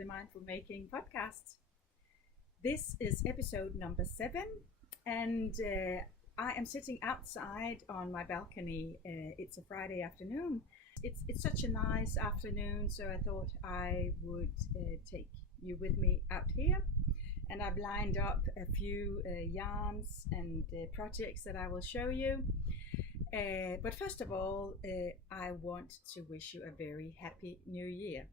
the Mindful Making podcast. This is episode number 7, and I am sitting outside on my balcony. It's a Friday afternoon. It's such a nice afternoon, so I thought I would take you with me out here. And I've lined up a few yarns and projects that I will show you. But first of all, I want to wish you a very happy new year.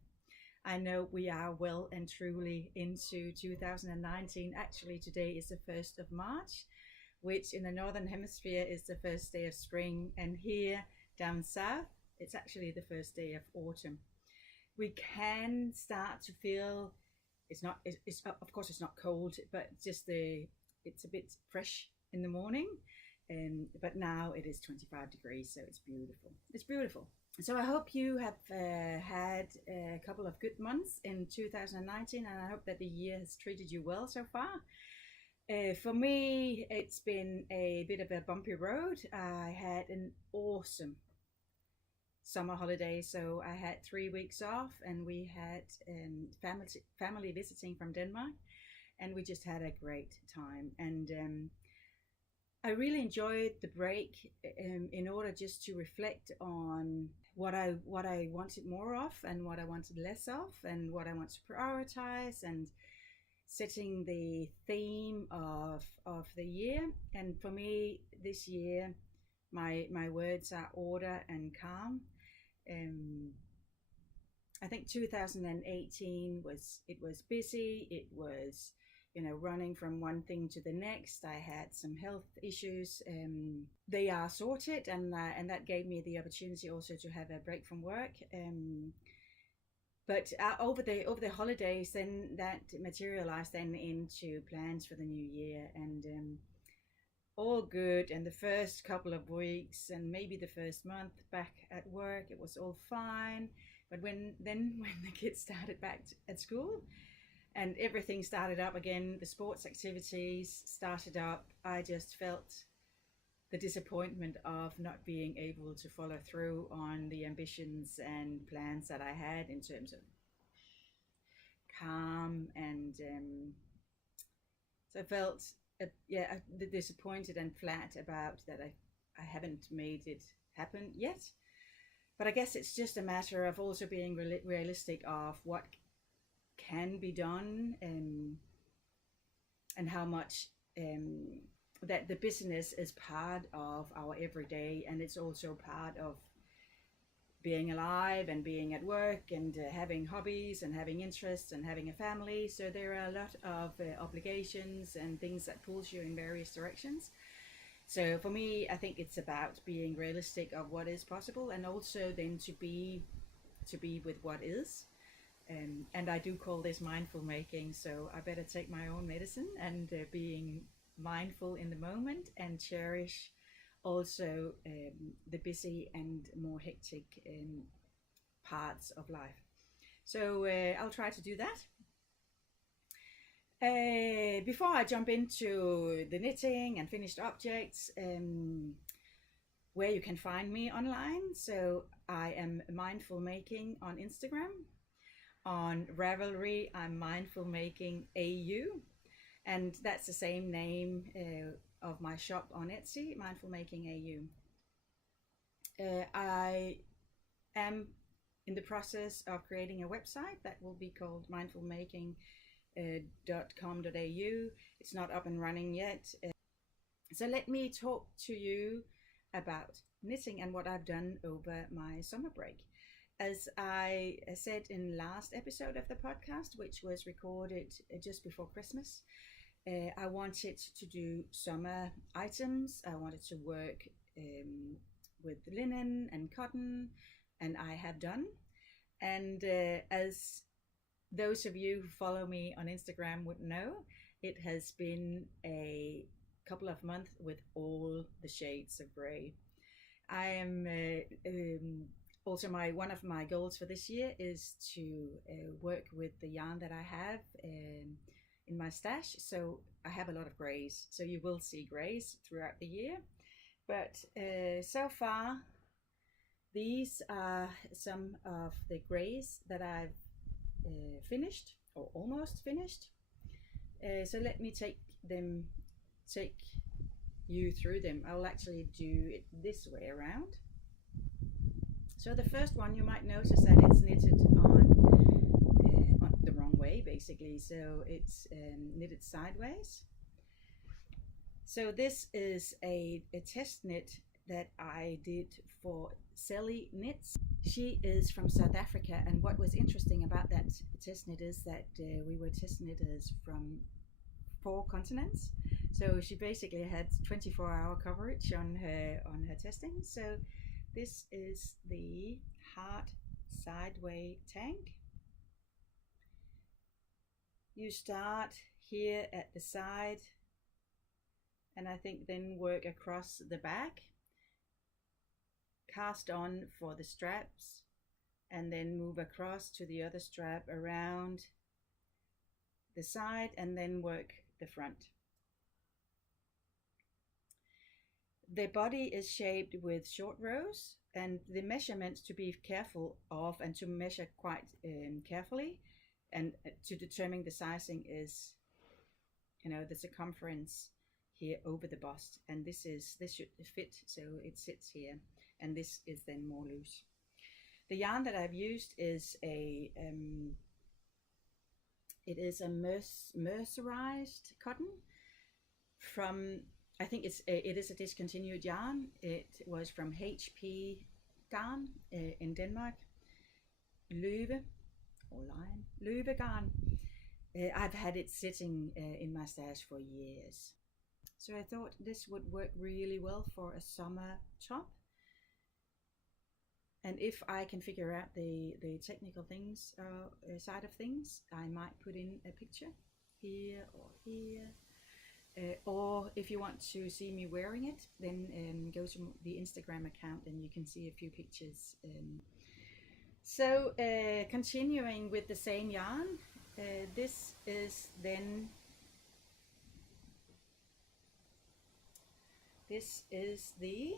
I know we are well and truly into 2019. Actually, today is the 1st of March, which in the Northern Hemisphere is the first day of spring. And here down south, it's actually the first day of autumn. We can start to feel, of course it's not cold, but just it's a bit fresh in the morning. But now it is 25 degrees, so it's beautiful. It's beautiful. So I hope you have had a couple of good months in 2019, and I hope that the year has treated you well so far. For me, it's been a bit of a bumpy road. I had an awesome summer holiday, so I had 3 weeks off, and we had family visiting from Denmark, and we just had a great time. And I really enjoyed the break in order just to reflect on what I wanted more of and what I wanted less of and what I want to prioritize, and setting the theme of the year. And for me this year, my words are order and calm. I think 2018 was busy. It was running from one thing to the next. I had some health issues. They are sorted, and that gave me the opportunity also to have a break from work. But over the holidays, then that materialized then into plans for the new year, and all good. And the first couple of weeks and maybe the first month back at work, it was all fine. But when the kids started back at school, and everything started up again, the sports activities started up, I just felt the disappointment of not being able to follow through on the ambitions and plans that I had in terms of calm. And so I felt disappointed and flat about that I haven't made it happen yet. But I guess it's just a matter of also being realistic of what can be done, and how much that the business is part of our everyday, and it's also part of being alive and being at work and having hobbies and having interests and having a family. So there are a lot of obligations and things that pulls you in various directions. So for me, I think it's about being realistic of what is possible, and also then to be with what is. And I do call this mindful making, so I better take my own medicine and being mindful in the moment, and cherish also the busy and more hectic parts of life. So I'll try to do that. Before I jump into the knitting and finished objects, where you can find me online. So I am Mindful Making on Instagram. On Ravelry, I'm Mindful Making AU, and that's the same name of my shop on Etsy, Mindful Making AU. I am in the process of creating a website that will be called mindfulmaking.com.au. It's not up and running yet. So let me talk to you about knitting and what I've done over my summer break. As I said in last episode of the podcast, which was recorded just before Christmas, I wanted to do summer items. I wanted to work with linen and cotton, and I have done. And as those of you who follow me on Instagram would know, it has been a couple of months with all the shades of grey. I am also, one of my goals for this year is to work with the yarn that I have in my stash. So I have a lot of greys, so you will see greys throughout the year. But so far, these are some of the greys that I've finished or almost finished. So let me take you through them. I'll actually do it this way around. So the first one, you might notice that it's knitted on the wrong way, basically. So it's knitted sideways. So this is a test knit that I did for Sally Knits. She is from South Africa, and what was interesting about that test knit is that we were test knitters from 4 continents. So she basically had 24-hour coverage on her testing. So this is the hard sideway tank. You start here at the side, and I think then work across the back, cast on for the straps, and then move across to the other strap around the side, and then work the front. The body is shaped with short rows, and the measurements to be careful of and to measure quite carefully and to determine the sizing is, the circumference here over the bust, and this should fit, so it sits here, and this is then more loose. The yarn that I've used is a mercerized cotton from, I think it is a discontinued yarn. It was from HP GARN in Denmark. Løve or Lion, Løve GARN. I've had it sitting in my stash for years. So I thought this would work really well for a summer top. And if I can figure out the technical things, side of things, I might put in a picture here or here. Or if you want to see me wearing it, then go to the Instagram account and you can see a few pictures. So continuing with the same yarn, this is then, this is the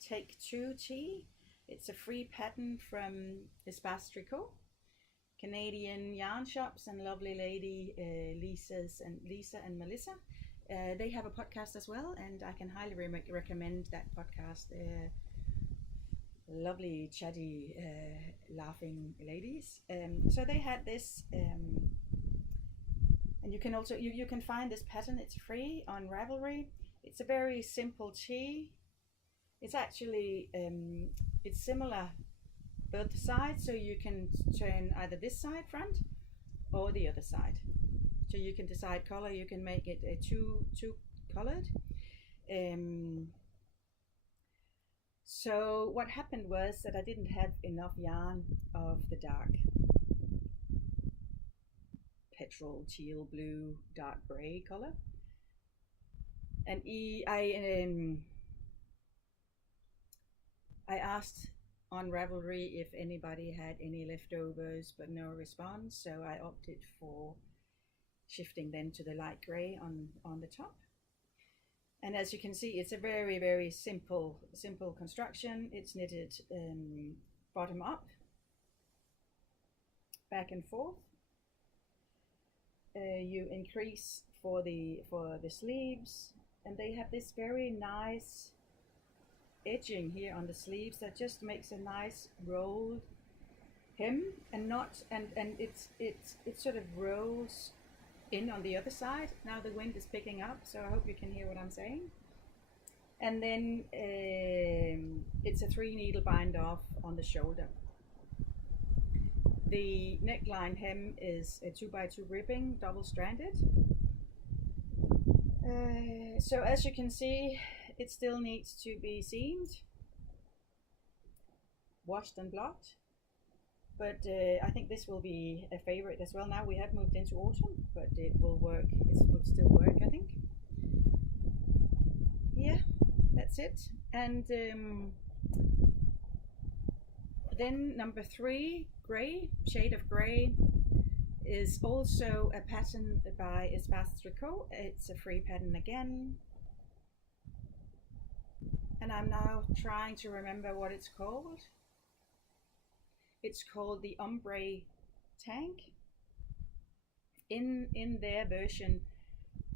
Take 2 tee. It's a free pattern from GESPACETRICOT, Canadian yarn shops and lovely lady Lisa and Melissa. They have a podcast as well, and I can highly recommend that podcast. Lovely, chatty, laughing ladies. So they had this, and you can also you can find this pattern. It's free on Ravelry. It's a very simple tee. It's actually it's similar both sides, so you can turn either this side front or the other side. So you can decide color. You can make it two colored. So what happened was that I didn't have enough yarn of the dark petrol, teal, blue, dark gray color, and I asked on Ravelry if anybody had any leftovers, but no response. So I opted for shifting then to the light gray on the top. And as you can see, it's a very, very simple construction. It's knitted bottom up, back and forth. You increase for the sleeves, and they have this very nice edging here on the sleeves that just makes a nice rolled hem, and it sort of rolls in on the other side. Now the wind is picking up, so I hope you can hear what I'm saying. And then it's a 3 needle bind off on the shoulder. The neckline hem is a 2x2 ribbing, double stranded. So as you can see, it still needs to be seamed, washed and blocked. But I think this will be a favorite as well. Now we have moved into autumn, but it will work. It would still work, I think. Yeah, that's it. And then number 3, gray, shade of gray, is also a pattern by GESPACETRICOT. It's a free pattern again. And I'm now trying to remember what it's called. It's called the OMBRE tank. In their version,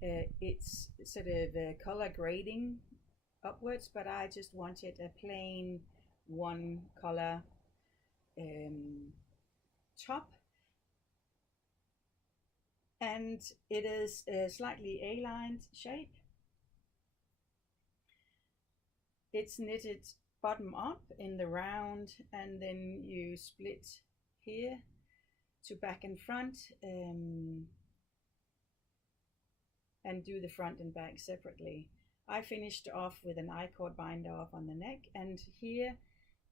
it's sort of color grading upwards, but I just wanted a plain one color top, and it is a slightly A-lined shape. It's knitted bottom up in the round, and then you split here to back and front, and do the front and back separately. I finished off with an I-cord binder off on the neck, and here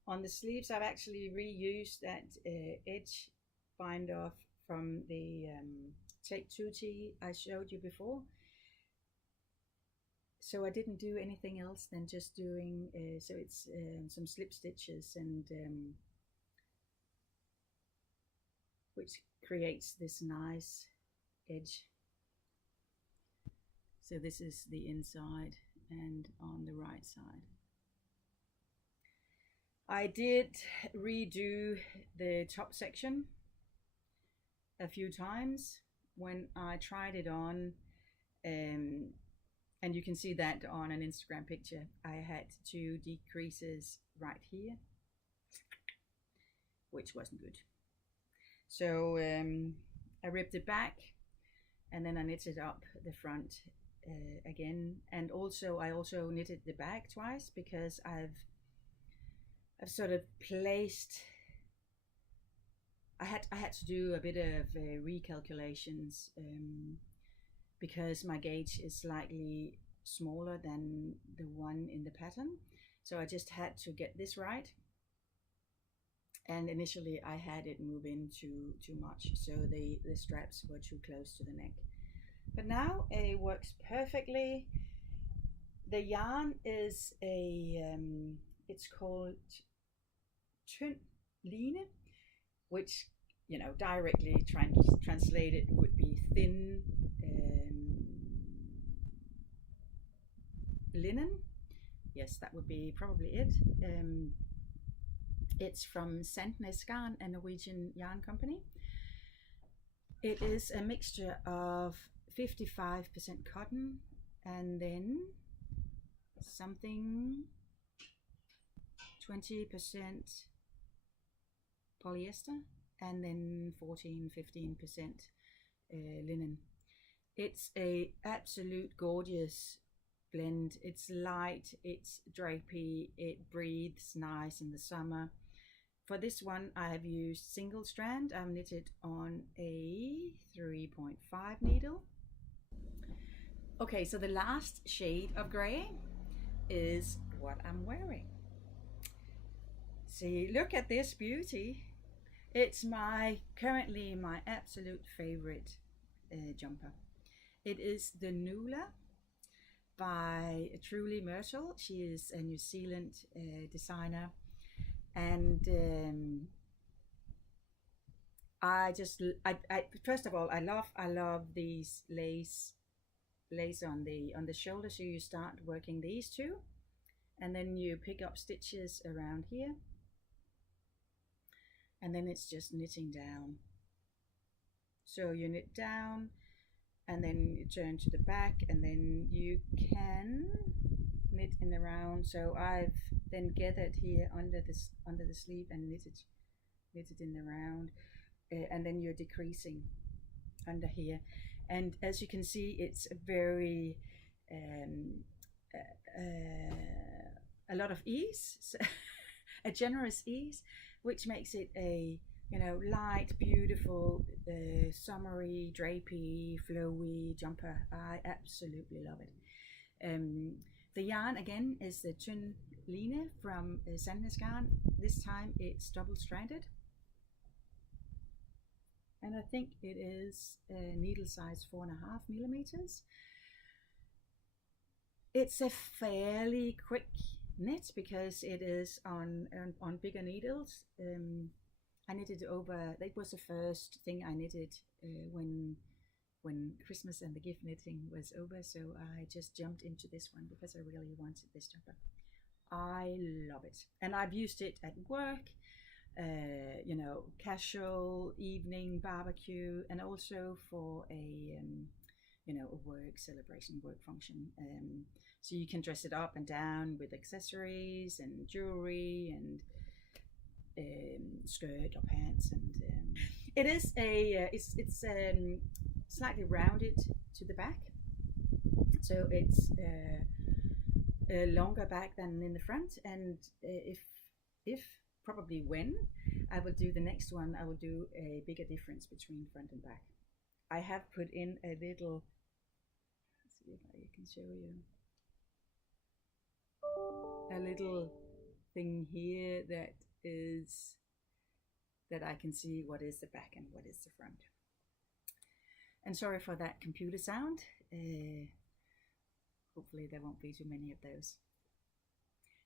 on the sleeves I've actually reused that edge bind off from the Take 2T I showed you before. So I didn't do anything else than just doing, so it's some slip stitches, and which creates this nice edge. So this is the inside, and on the right side I did redo the top section a few times when I tried it on, and you can see that on an Instagram picture. I had 2 decreases right here, which wasn't good. So I ripped it back, and then I knitted up the front again, and I also knitted the back twice, because I've sort of placed. I had to do a bit of recalculations, because my gauge is slightly smaller than the one in the pattern, so I just had to get this right. And initially I had it move in too much, so the straps were too close to the neck. But now it works perfectly. The yarn is it's called TYNN, which, you know, directly translated would be thin linen. Yes, that would be probably it. It's from SANDNES GARN, a Norwegian yarn company. It is a mixture of 55% cotton, and then something 20% polyester, and then 14-15% linen. It's a absolute gorgeous blend. It's light, it's drapey, it breathes nice in the summer. For this one I have used single strand. I've knitted on a 3.5 needle. Okay, so the last shade of grey is what I'm wearing. See, look at this beauty. It's currently my absolute favorite jumper. It is the NUALA by Truly Myrtle. She is a New Zealand designer, and first of all, I love these lace on the shoulder. So you start working these two, and then you pick up stitches around here, and then it's just knitting down. So you knit down, and then you turn to the back, and then you can knit in around. So I've then gathered here under the sleeve and knitted in the round, and then you're decreasing under here. And as you can see, it's a very a lot of ease, a generous ease, which makes it a, you know, light, beautiful, summery, drapey, flowy jumper. I absolutely love it. The yarn again is the TYNN from SANDNES GARN. This time it's double-stranded, and I think it is needle size 4.5 millimeters. It's a fairly quick knit because it is on bigger needles. I knitted over. That was the first thing I knitted when Christmas and the gift knitting was over. So I just jumped into this one because I really wanted this jumper. I love it, and I've used it at work. you know, casual evening barbecue, and also for a you know, a work celebration, work function. So you can dress it up and down with accessories and jewelry and skirt or pants, and it is a it's slightly rounded to the back, so it's a longer back than in the front. And if probably when I will do the next one, I will do a bigger difference between front and back. I have put in a little, let's see if I can show you, a little thing here that is that I can see what is the back and what is the front. And sorry for that computer sound. Hopefully there won't be too many of those.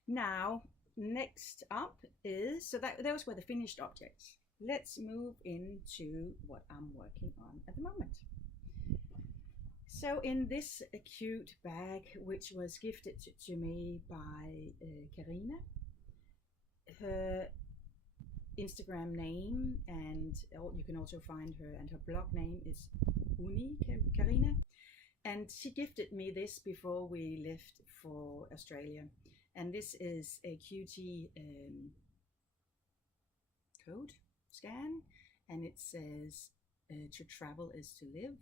Now, next up is, so that those were the finished objects. Let's move into what I'm working on at the moment. So in this cute bag, which was gifted to me by Karina, her Instagram name, and you can also find her, and her blog name is Karina, and she gifted me this before we left for Australia. And this is a QT code scan, and it says to travel is to live,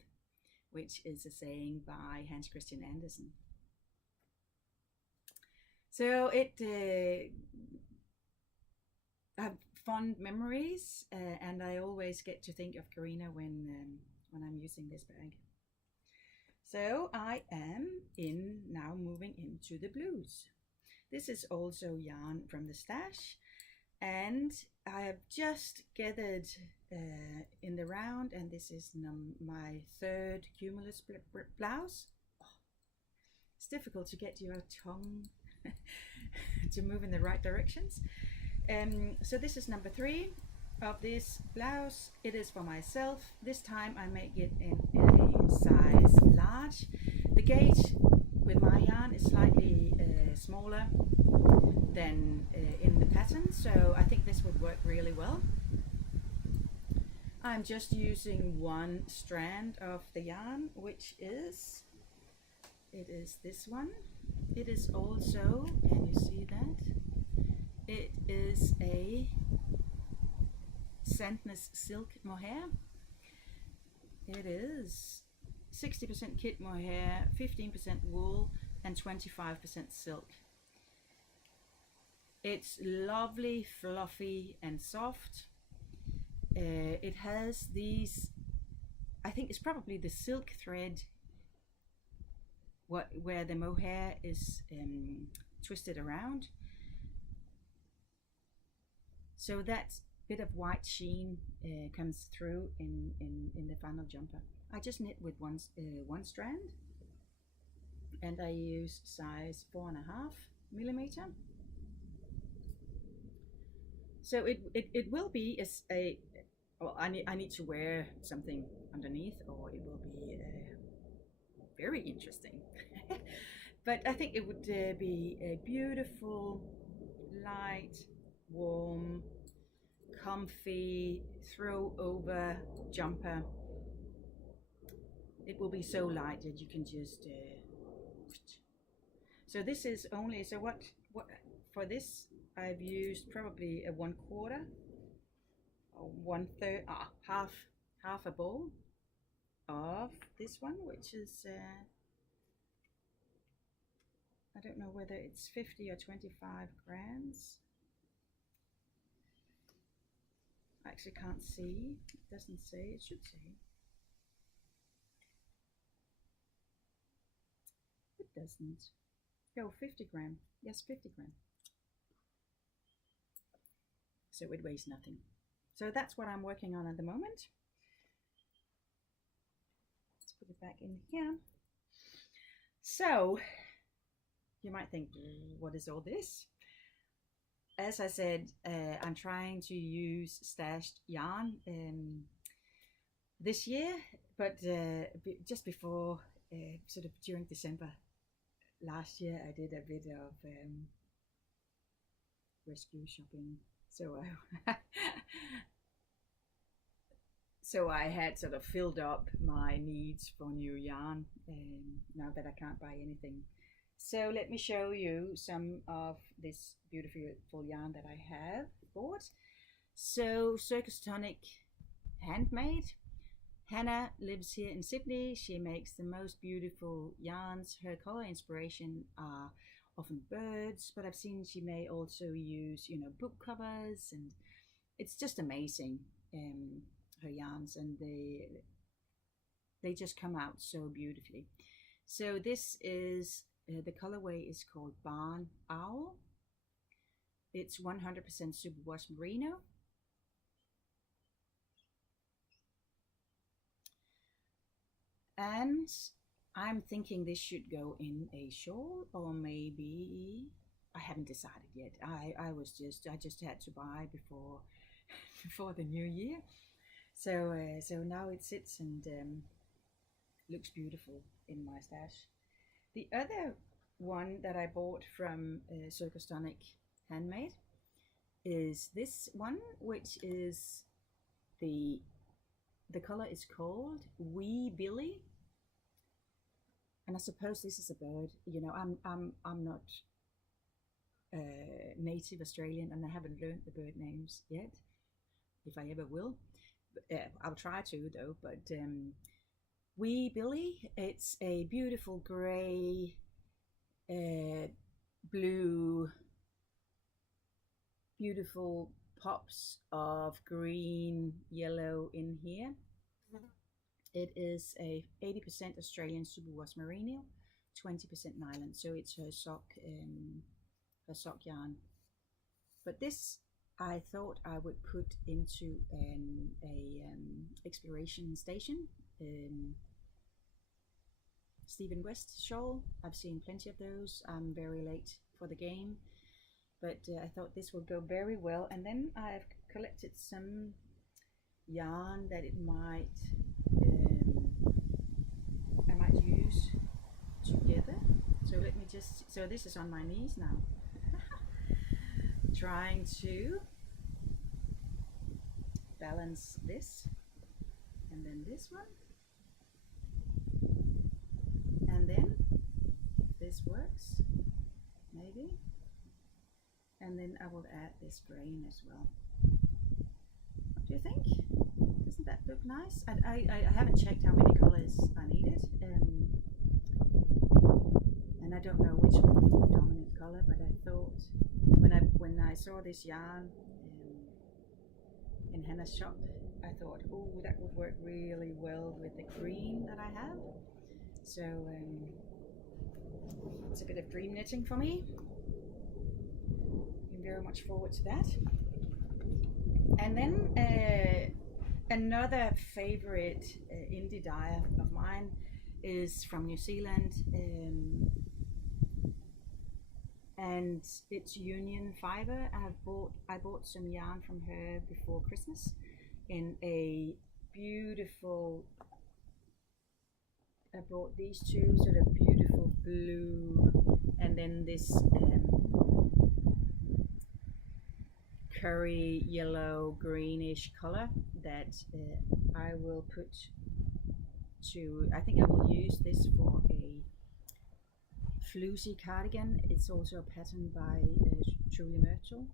which is a saying by Hans Christian Andersen. So it I have fond memories, and I always get to think of Karina when I'm using this bag. So I am now moving into the blues. This is also yarn from the stash, and I have just gathered in the round, and this is my third Cumulus blouse. Oh, it's difficult to get your tongue to move in the right directions. So this is number 3 of this blouse. It is for myself. This time I make it in a size large. The gauge with my yarn is slightly smaller than in the pattern, so I think this would work really well. I'm just using one strand of the yarn, which is, it is this one. It is also, can you see that? It is a SANDNES silk mohair. It is 60% kit mohair, 15% wool, and 25% silk. It's lovely, fluffy, and soft. It has these, I think it's probably the silk thread where the mohair is twisted around. So that bit of white sheen comes through in the final jumper. I just knit with one strand, and I use size 4.5 millimeter. So it will be a well, I need to wear something underneath, or it will be very interesting. But I think it would be a beautiful, light, warm, comfy throw over jumper. It will be so light that you can just so this is only, so what for this I've used probably a 1/4 or 1/3, half a bowl of this one, which is I don't know whether it's 50 or 25 grams. I actually can't see. It doesn't say. It should say. It doesn't. Oh, 50 gram. Yes, 50 gram. So it weighs nothing. So that's what I'm working on at the moment. Let's put it back in here. So you might think, what is all this? As I said, I'm trying to use stashed yarn this year, but just before, sort of during December last year, I did a bit of rescue shopping. So so I had sort of filled up my needs for new yarn now that I can't buy anything. So let me show you some of this beautiful yarn that I have bought. So CIRCUSTONIC Handmade. Hannah lives here in Sydney. She makes the most beautiful yarns. Her color inspiration are often birds, but I've seen she may also use, you know, book covers, and it's just amazing, her yarns, and they just come out so beautifully. So this is the colorway is called Barn Owl. It's 100% superwash merino. And I'm thinking this should go in a shawl, or maybe I haven't decided yet. I just had to buy before before the new year. So so now it sits and looks beautiful in my stash. The other one that I bought from CIRCUSTONIC Handmade is this one, which is the color is called WEEBILL, and I suppose this is a bird. You know, I'm not native Australian, and I haven't learned the bird names yet, if I ever will. I'll try to though. But WEEBILL, it's a beautiful grey, blue, beautiful pops of green, yellow in here. It is a 80% Australian superwash merino, 20% nylon. So it's her sock yarn. But this I thought I would put into a exploration station. Stephen West shawl. I've seen plenty of those. I'm very late for the game, but I thought this would go very well. And then I've collected some yarn that it might I might use together. So let me just, so this is on my knees now. Trying to balance this and then this one, and then if this works, maybe, and then I will add this grain as well. What do you think? Doesn't that look nice? I haven't checked how many colors I needed, and I don't know which will be the dominant color, but I thought when I saw this yarn in Hannah's shop, I thought, oh, that would work really well with the green that I have. So it's a bit of dream knitting for me. Looking very much forward to that. And then another favorite indie dye of mine is from New Zealand, and it's Union Fiber. I bought some yarn from her before Christmas in a beautiful, I bought these two sort of beautiful blue, and then this curry yellow greenish color that I will put to, I think I will use this for a flusy cardigan. It's also a pattern by Julie Myrtle,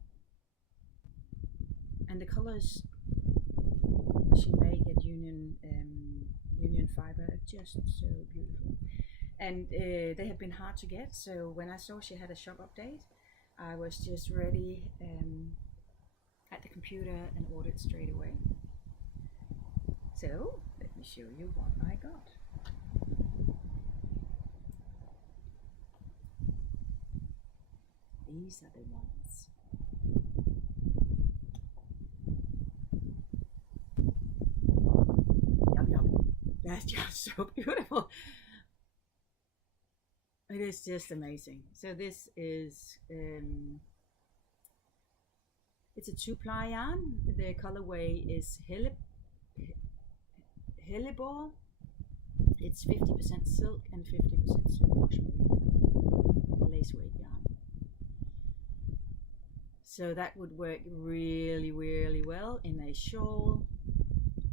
and the colors she made at Union Fiber are just so beautiful, and they have been hard to get. So when I saw she had a shop update, I was just ready at the computer and ordered straight away. So let me show you what I got. These are the ones. Yum yum. That's just so beautiful. It is just amazing. So this is it's a 2-ply yarn. The colorway is Hellebore. It's 50% silk and 50% superwash merino, lace weight yarn. So that would work really, really well in a shawl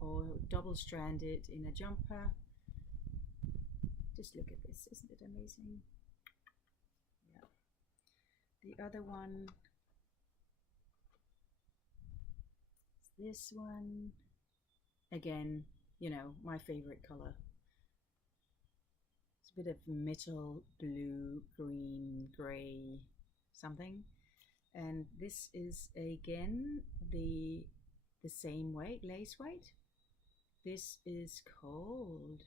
or double-stranded in a jumper. Just look at this, isn't it amazing? Yeah. The other one is this one. Again, you know, my favorite color. It's a bit of metal blue, green, gray, something. And this is again the same weight, lace weight. This is called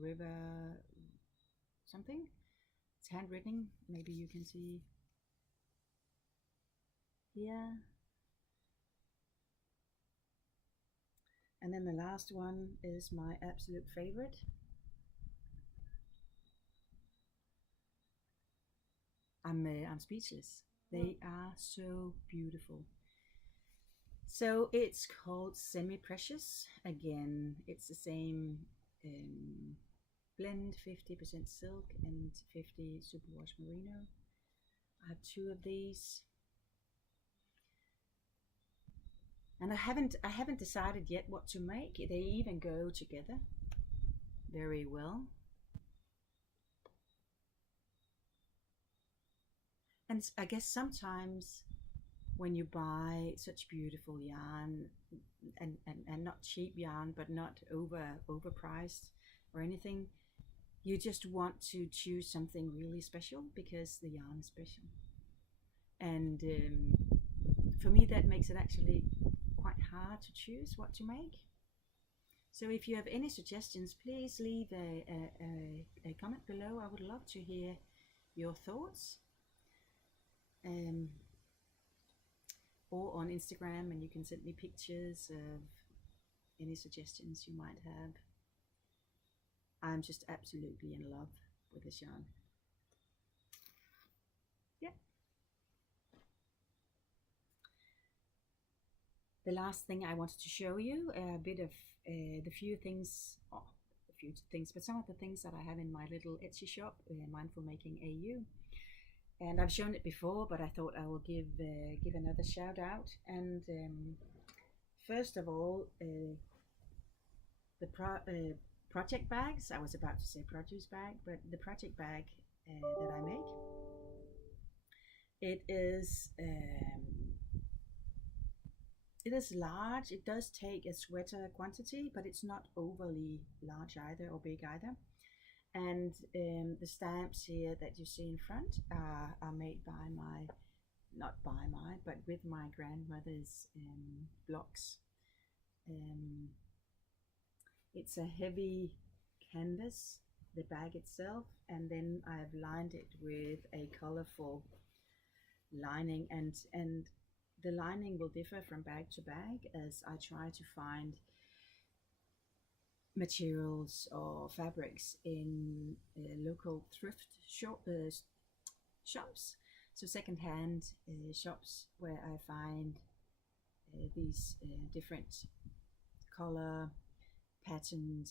River something. It's handwritten, maybe you can see here. And then the last one is my absolute favorite. I'm speechless. They are so beautiful. So it's called Semi-Precious. Again, it's the same blend, 50% silk and 50 superwash merino. I have 2 of these. And I haven't decided yet what to make. They even go together very well. And I guess sometimes when you buy such beautiful yarn and not cheap yarn, but not overpriced or anything, you just want to choose something really special because the yarn is special. And for me, that makes it actually quite hard to choose what to make. So if you have any suggestions, please leave a comment below. I would love to hear your thoughts. Or on Instagram, and you can send me pictures of any suggestions you might have. I'm just absolutely in love with this yarn. Yeah. The last thing I wanted to show you, a bit of but some of the things that I have in my little Etsy shop, Mindful Making AU. And I've shown it before, but I thought I will give another shout out. And first of all, the project bags. I was about to say produce bag, but the project bag that I make. It is large. It does take a sweater quantity, but it's not overly large either or big either. And the stamps here that you see in front are made by but with my grandmother's blocks. It's a heavy canvas, the bag itself, and then I've lined it with a colorful lining, and the lining will differ from bag to bag as I try to find materials or fabrics in local thrift shops, so second-hand shops where I find these different color patterned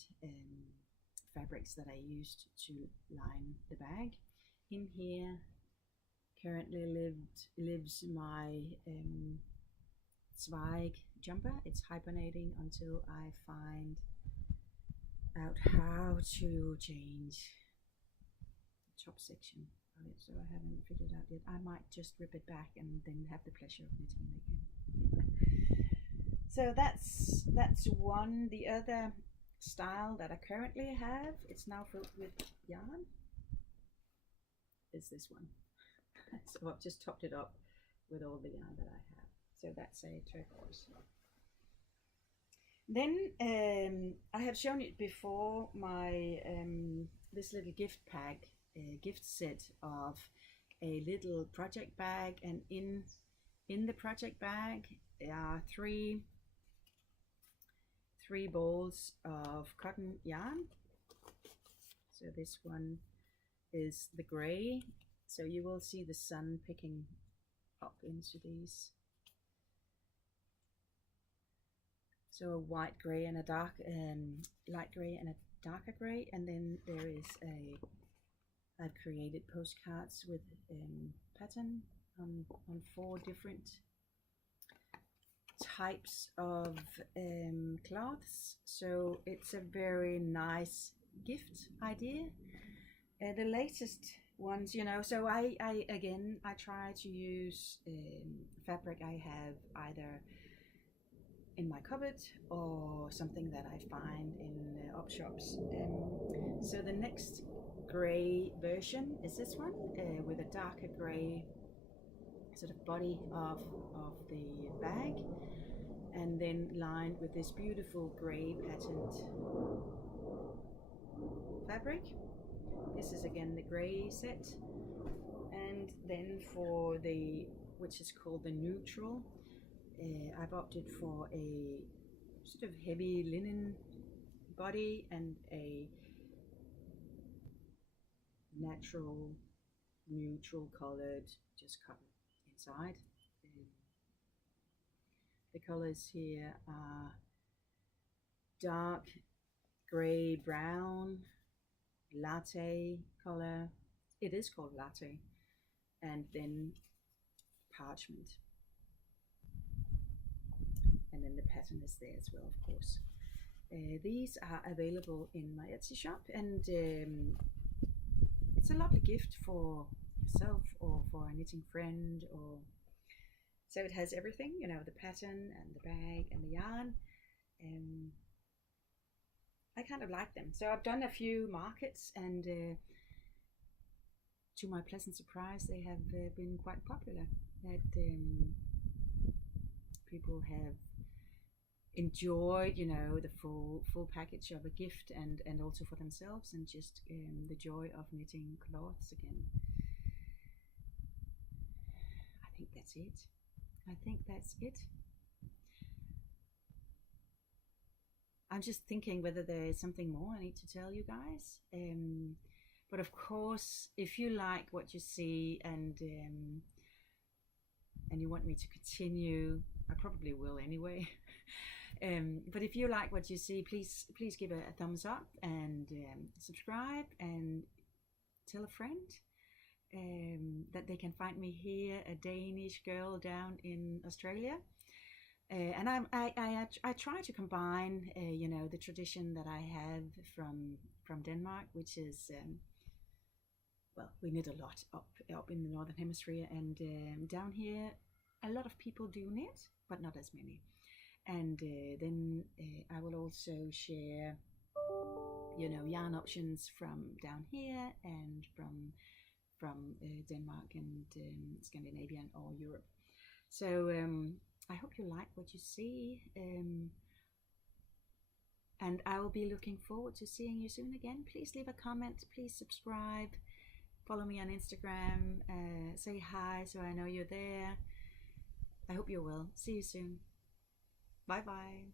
fabrics that I used to line the bag. In here currently lives my Zweig jumper. It's hibernating until I find out how to change the top section of it, so I haven't figured out yet. I might just rip it back and then have the pleasure of knitting it again. So that's one. The other style that I currently have, it's now filled with yarn, is this one. So I've just topped it up with all the yarn that I have. So that's a turquoise. Then I have shown it before, my this little gift pack, gift set of a little project bag, and in the project bag there are three balls of cotton yarn. So this one is the gray, so you will see the sun picking up into these. So a white gray and a dark light gray and a darker gray, and then there is I've created postcards with pattern on 4 different types of cloths, so it's a very nice gift idea. The latest ones, you know, so I try to use fabric I have either in my cupboard or something that I find in op shops. So the next grey version is this one with a darker grey sort of body of the bag, and then lined with this beautiful grey patterned fabric. This is again the grey set, and then for the, which is called the neutral, I've opted for a sort of heavy linen body and a natural neutral colored just cover inside. The colors here are dark grey brown, latte color, it is called latte, and then parchment, and then the pattern is there as well, of course. These are available in my Etsy shop, and it's a lovely gift for yourself or for a knitting friend, or so it has everything, you know, the pattern and the bag and the yarn. I kind of like them, so I've done a few markets, and to my pleasant surprise they have been quite popular, that people have enjoyed, you know, the full package of a gift, and also for themselves, and just the joy of knitting cloths again. I think that's it. I'm just thinking whether there is something more I need to tell you guys, but of course, if you like what you see and you want me to continue, I probably will anyway. But if you like what you see, please give a thumbs up, and subscribe, and tell a friend that they can find me here, a Danish girl down in Australia. And I try to combine, you know, the tradition that I have from Denmark, which is, well, we knit a lot up in the Northern Hemisphere, and down here a lot of people do knit, but not as many. And then I will also share, you know, yarn options from down here and from Denmark and Scandinavia or Europe. So I hope you like what you see, and I will be looking forward to seeing you soon again. Please leave a comment, please subscribe, follow me on Instagram, say hi so I know you're there. I hope you will. See you soon. Bye bye.